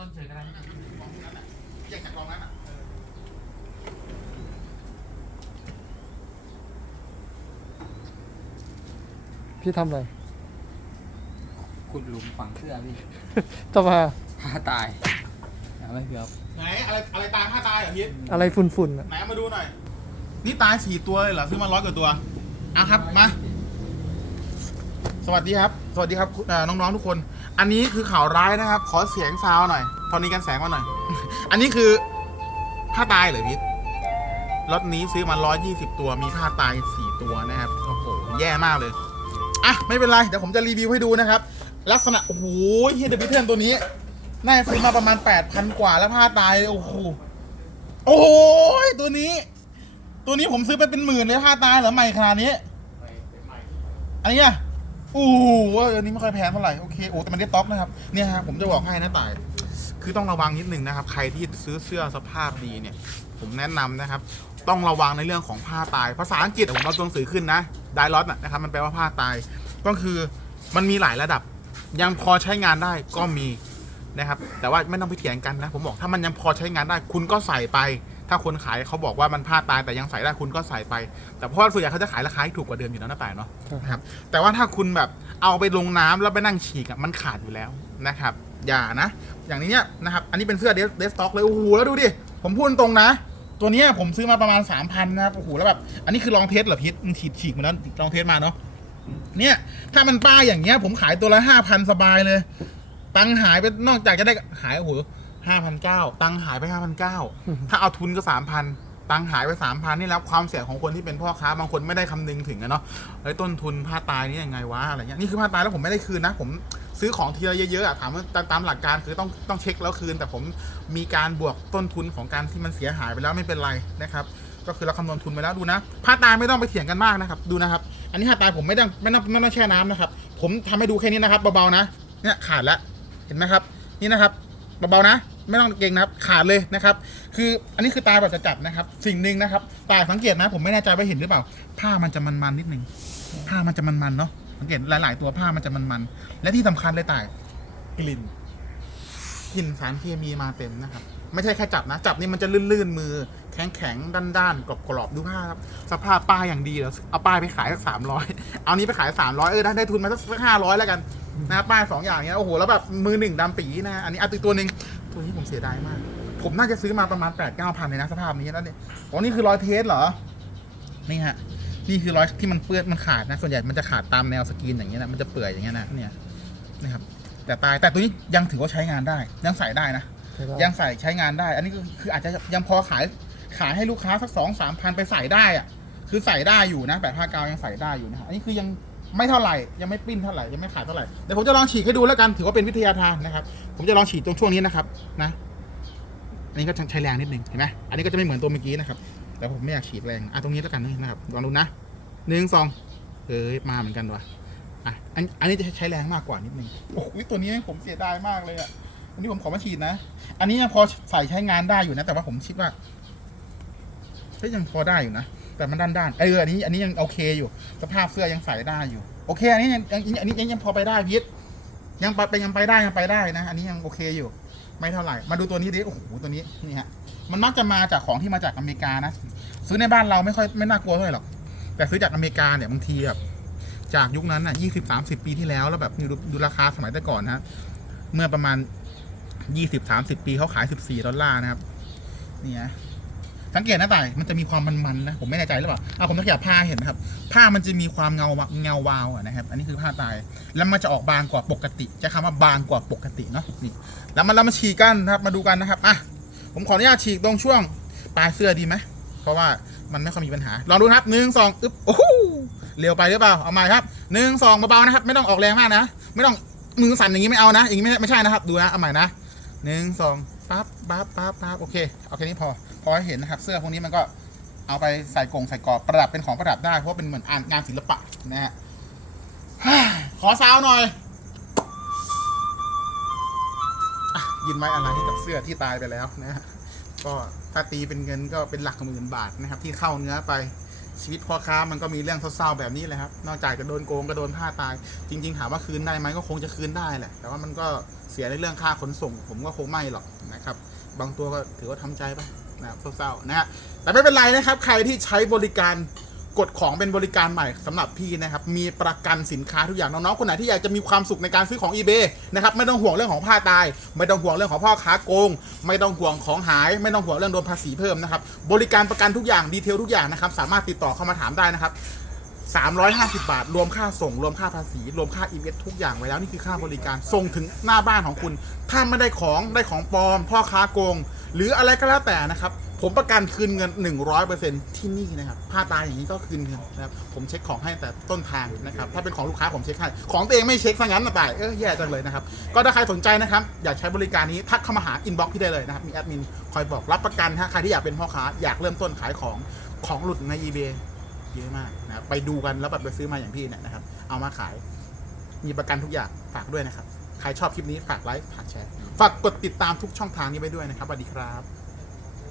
ต้นเฉยก็ได้กองนั้นอะแยกจากกองนั้นอะพี่ทำอะไร ขุดหลุมฝังเสื้อพี่ จะมาผ้าตายอาไม่เพียวไหนอะไรอะไรตายผ้าตายเหรอพีทอะไรฝุ่นๆอะไหนเอามาดูหน่อย นี่ตายสี่ตัวเลยเหรอซื้อมาร้อยกว่าตัวอะครับมา สวัสดีครับ สวัสดีครับเอ่อน้องๆทุกคน อันนี้คือข่าวร้ายนะครับ ขอเสียงซาวหน่อยตอนนี้กันแสงมาหน่อย อันนี้คือผ้าตายเหรอพีทรถนี้ซื้อมา 120 ตัวมีผ้าตาย4ตัวนะครับโอ้โหแย่มากเลยอะไม่เป็นไรเดี๋ยวผมจะรีวิวให้ดูนะครับ ลักษณะโอ้โหเฮียเดบิเทนตัวนี้น่าจะซื้อมาประมาณ 8,000 กว่าแล้วผ้าตายโอ้โหโอ้โหตัวนี้ ตัวนี้ผมซื้อไปเป็นหมื่นเลยผ้าตายเหรอใหม่ขนาดนี้อันนี้อะ อ้โหอันนี้ไม่ค่อยแพงเท่าไหร่โอเคโอ้แต่มันได้ต็อกนะครับเนี่ยฮะผมจะบอกให้นะต่ายคือต้องระวังนิดนึงนะครับ ใครที่ซื้อเสื้อสภาพดีเนี่ย ผมแนะนำนะครับ ต้องระวังในเรื่องของผ้าตาย ภาษาอังกฤษผมเอาตัวหนังสือขึ้นนะไดลอตนะครับมันแปลว่าผ้าตาย ก็คือมันมีหลายระดับ ยังพอใช้งานได้ก็มีนะครับ แต่ว่าไม่ต้องไปเถียงกันนะ ผมบอกถ้ามันยังพอใช้งานได้ คุณก็ใส่ไป ถ้าคนขายเขาบอกว่ามันผ้าตายแต่ยังใส่ได้คุณก็ใส่ไป แต่เพราะว่าส่วนใหญ่เขาจะขายราคาที่ถูกกว่าเดิมอยู่แล้วนะแต่ายเนาะนะครับแต่ว่าถ้าคุณแบบเอาไปลงน้ำแล้วไปนั่งฉีกอะมันขาดอยู่แล้วนะครับ อย่านะ อย่างนี้เนี่ยนะครับ อันนี้เป็นเสื้อเดสเดสต็อกเลยโอ้โหแล้วดูดิผมพูดตรงนะ ตัวเนี้ยผมซื้อมาประมาณ 3,000นะครับโอ้โหแล้วแบบอันนี้คือลองเทสเหรอพิษมันฉีดฉีกมาแล้วลองเทสมาเนาะเนี่ย ถ้ามันป้ายอย่างเงี้ย ผมขายตัวละห้าพันสบายเลย ตังค์หายไปนอกจากจะได้หายโอ้โห ห้าพันเก้าตังค์หายไปห้าพันเก้าถ้าเอาทุนก็สามพันตังค์หายไปสามพันนี่แล้วความเสี่ยงของคนที่เป็นพ่อค้าบางคนไม่ได้คำนึงถึงอะเนาะเฮ้ยต้นทุนผ้าตายนี่ยังไงวะอะไรเงี้ยนี่คือผ้าตายแล้วผมไม่ได้คืนนะ ผมซื้อของทีละเยอะๆอะถามว่าตามตามหลักการคือต้องต้องเช็คแล้วคืน แต่ผมมีการบวกต้นทุนของการที่มันเสียหายไปแล้วไม่เป็นไรนะครับก็คือเราคำนวณทุนไปแล้วดูนะผ้าตายไม่ต้องไปเถียงกันมากนะครับ ดูนะครับ อันนี้ผ้าตายผมไม่ต้องไม่ต้องไม่ต้องแช่น้ำนะครับ ผมทำให้ดูแค่นี้นะครับเบาๆนะ เนี่ยขาดแล้วเห็นไหมครับ นี่นะครับเบาๆนะ ไม่ต้องเก่งนะครับขาดเลยนะครับ คืออันนี้คือตายแบบจะจัดนะครับ สิ่งหนึ่งนะครับตายสังเกตนะ ผมไม่แน่ใจว่าเห็นหรือเปล่า ผ้ามันจะมันๆนิดนึงผ้ามันจะมันๆเนาะสังเกตหลาย ๆ ตัวผ้ามันจะมันๆและที่สำคัญเลยตายกลิ่นกลิ่นสารเคมีมาเต็มนะครับ ไม่ใช่แค่จับนะ จับนี่มันจะลื่นๆมือแข็งๆด้านๆกรอบๆดูผ้าครับสภาพป้ายอย่างดีแล้วเอาป้ายไปขายสักสามร้อยเอานี้ไปขายสามร้อยเออได้ได้ทุนมาสักห้าร้อยแล้วกันนะป้ายสองอย่างเนี้ยโอ้โหแล้วแบบมือหนึ่งดำปีนะอันนี้เอาตัวตัวหนึ่ง ตัวนี้ผมเสียดายมาก ผมน่าจะซื้อมาประมาณแปดเก้าพันเลยนะสภาพนี้แล้วเนี่ยอ๋อนี่คือรอยเทสเหรอ นี่ฮะ นี่คือรอยที่มันเปื้อนมันขาดนะ ส่วนใหญ่มันจะขาดตามแนวสกรีนอย่างเงี้ยนะ มันจะเปื่อยอย่างเงี้ยนะ เนี่ย นะครับ แต่ตาย แต่ตัวนี้ยังถือว่าใช้งานได้ ยังใส่ได้นะใช่ได้ยังใส่ใช้งานได้ อันนี้ก็คืออาจจะยังพอขาย ขายให้ลูกค้าสักสองสามพันไปใส่ได้อะคือใส่ได้อยู่นะแบบผ้ากาวยังใส่ได้อยู่นะฮะอันนี้คือยัง ไม่เท่าไหร่ยังไม่ปิ้นเท่าไหร่ยังไม่ขายเท่าไหร่เดี๋ยวผมจะลองฉีกให้ดูแล้วกันถือว่าเป็นวิทยาทานนะครับ ผมจะลองฉีดตรงช่วงนี้นะครับนะอันนี้ก็ใช้แรงนิดนึงเห็นไหมอันนี้ก็จะไม่เหมือนตัวเมื่อกี้นะครับแต่ผมไม่อยากฉีดแรงอะตรงนี้แล้วกันนะครับลองดูนะหนึ่งสองเอ้ยมาเหมือนกันวะอะอันอันนี้จะใช้แรงมากกว่านิดนึงโอ้โหตัวนี้ผมเสียดายมากเลยอะอันนี้ผมขอมาฉีดนะ อันนี้ยังพอใส่ใช้งานได้อยู่นะ แต่ว่าผมคิดว่าเฮ้ยยังพอได้อยู่นะ แต่มันด้านด้านๆเอออันนี้อันนี้ยังโอเคอยู่ สภาพเสื้อยังใส่ได้อยู่ โอเค อันนี้ยังยังอันนี้ยังยังพอไปได้พีทยังไปยังไปได้ยังไปได้นะ อันนี้ยังโอเคอยู่ ไม่เท่าไหร่ มาดูตัวนี้ดิโอ้โหตัวนี้นี่ฮะมันมักจะมาจากของที่มาจากอเมริกานะซื้อในบ้านเราไม่ค่อยไม่น่ากลัวเท่าไหร่หรอกแต่ซื้อจากอเมริกาเนี่ยบางทีแบบจากยุคนั้นอะยี่สิบสามสิบปีที่แล้วแล้วแบบดูดูราคาสมัยแต่ก่อนนะเมื่อประมาณยี่สิบสามสิบปีเขาขายสิบสี่ดอลลาร์นะครับนี่นะ สังเกตนะต่ายมันจะมีความมันๆนะผมไม่แน่ใจหรือเปล่าเอะผมจะขยับผ้าเห็นนะครับ ผ้ามันจะมีความเงาเงาวาวนะครับ อันนี้คือผ้าตาย แล้วมันจะออกบางกว่าปกติจะคำว่าบางกว่าปกติเนาะนี่แล้วมันแล้วมาฉีกกันนะครับมาดูกันนะครับอะผมขออนุญาตฉีกตรงช่วงปลายเสื้อดีไหมเพราะว่ามันไม่ค่อยมีปัญหาลองดูครับหนึ่งสองอึ๊บโอ้โหเร็วไปหรือเปล่าเอาใหม่ครับหนึ่งสองเบาๆนะครับ ไม่ต้องออกแรงมากนะ ไม่ต้องมือสั่นอย่างนี้ไม่เอานะอย่างนี้ไม่ไม่ใช่นะครับ ดูนะเอาใหม่นะหนึ่งสอง ปั๊บปั๊บปั๊บปั๊บโอเคเอาแค่นี้พอพอให้เห็นนะครับ เสื้อพวกนี้มันก็เอาไปใส่กงใส่กรอบประดับเป็นของประดับได้เพราะว่าเป็นเหมือนอางานศิลปะนะฮะขอซาวหน่อยอยินไว้อะไรให้กับเสื้อที่ตายไปแล้วนะฮะก็ถ้าตีเป็นเงินก็เป็นหลักหมื่นบาทนะครับ ที่เข้าเนื้อไป ชีวิตพ่อค้ามันก็มีเรื่องเศร้าๆแบบนี้แหละครับ นอกจากจะโดนโกงก็โดนฆ่าตาย จริง ๆ ถามว่าคืนได้ไหมก็คงจะคืนได้แหละ แต่ว่ามันก็เสียในเรื่องค่าขนส่ง ผมก็คงไม่หรอกนะครับ บางตัวก็ถือว่าทำใจไปนะครับเศร้าๆนะฮะแต่ไม่เป็นไรนะครับ ใครที่ใช้บริการ กดของเป็นบริการใหม่สำหรับพี่นะครับ มีประกันสินค้าทุกอย่างน้องๆคนไหนที่อยากจะมีความสุขในการซื้อของ eBay นะครับไม่ต้องห่วงเรื่องของผ้าตาย ไม่ต้องห่วงเรื่องของพ่อค้าโกง ไม่ต้องห่วงของหาย ไม่ต้องห่วงเรื่องโดนภาษีเพิ่มนะครับบริการประกันทุกอย่างดีเทลทุกอย่างนะครับสามารถติดต่อเข้ามาถามได้นะครับ350 บาท รวมค่าส่ง รวมค่าภาษี รวมค่าอีเมทุกอย่างไว้แล้วนี่คือค่าบริการ ส่งถึงหน้าบ้านของคุณ ถ้าไม่ได้ของได้ของปลอม พ่อค้าโกง หรืออะไรก็แล้วแต่นะครับ ผมประกันคืนเงิน 100%ที่นี่นะครับผ้าตายอย่างนี้ก็คืนเงินนะครับผมเช็คของให้แต่ต้นทางนะครับถ้าเป็นของลูกค้าผมเช็คให้ของตัวเองไม่เช็คซะงั้นนะตายเออแย่จังเลยนะครับก็ถ้าใครสนใจนะครับอยากใช้บริการนี้ทักเข้ามาหาอินบ็อกพี่ได้เลยนะครับมีแอดมินคอยบอกรับประกันฮะใครที่อยากเป็นพ่อค้าอยากเริ่มต้นขายของของหลุดใน eBay เยอะมากนะครับไปดูกันแล้วแบบไปซื้อมาอย่างพี่เนี่ยนะครับเอามาขายมีประกันทุกอย่างฝากด้วยนะครับใครชอบคลิปนี้ฝากไลค์ฝากแชร์ฝากกดติดตามทุกช่องทางนี้ไปด้วยนะครับสวัสดีครับ